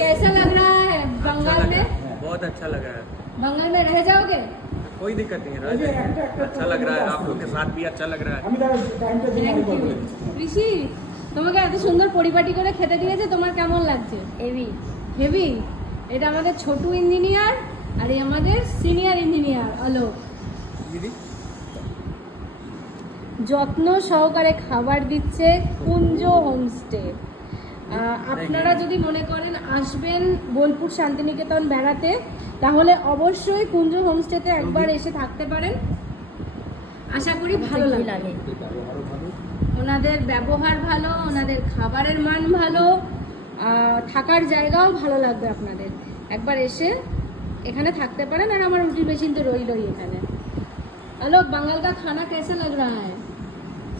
कैसा लग रहा है बंगाल में? बहुत अच्छा लगा है। बंगाल में रह जाओगे? कोई दिक्कत नहीं है, अच्छा लग रहा है, आप लोग के साथ भी अच्छा लग रहा है। ঋষি, তোমাকে এত সুন্দর পরিপাটি করে খেতে দিয়েছে, তোমার কেমন লাগছে? Heavy heavy. এটা আমাদের ছোট ইঞ্জিনিয়ার আর এই আমাদের সিনিয়র ইঞ্জিনিয়ার আলোক। যত্ন সহকারে খাবার দিচ্ছে কুঞ্জ হোমস্টে। আপনারা যদি মনে করেন আসবেন বোলপুর শান্তিনিকেতন বেড়াতে, তাহলে অবশ্যই কুঞ্জ হোমস্টেতে একবার এসে থাকতে পারেন। আশা করি ভালো লাগে। ওনাদের ব্যবহার ভালো, ওনাদের খাবারের মান ভালো, থাকার জায়গাও ভালো লাগবে আপনাদের। একবার এসে এখানে থাকতে পারেন। আর আমার রুটি মেশিন তো রইলই এখানে। আলোক, बंगाल का खाना कैसा लग रहा है?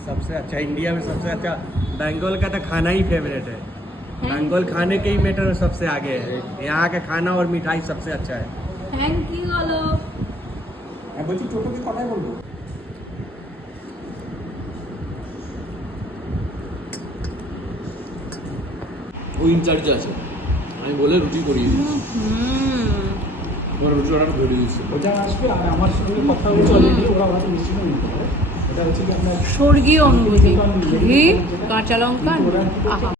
सबसे अच्छा, इंडिया में सबसे अच्छा बंगाल का तो खाना ही फेवरेट है। बंगाल खाने के ही मैटर में सबसे आगे है। यहाँ का खाना और मिठाई सबसे अच्छा है। थैंक यू आलोक। বলছি টোটোকে কথাই বলবো। ও ইনচার্জ আছে, আমি বলে রুটি করিয়ে দিচ্ছি। আমার রুটি অর্ডার ধরে দিচ্ছি। ওটা আসবে আর আমার সঙ্গে কথা বলে অলরেডি ওরা হয়তো নিশ্চিত নিতে পারে। এটা হচ্ছে কি আপনার স্বর্গীয় অনুভূতি। ঘি, কাঁচা লঙ্কা, আহা।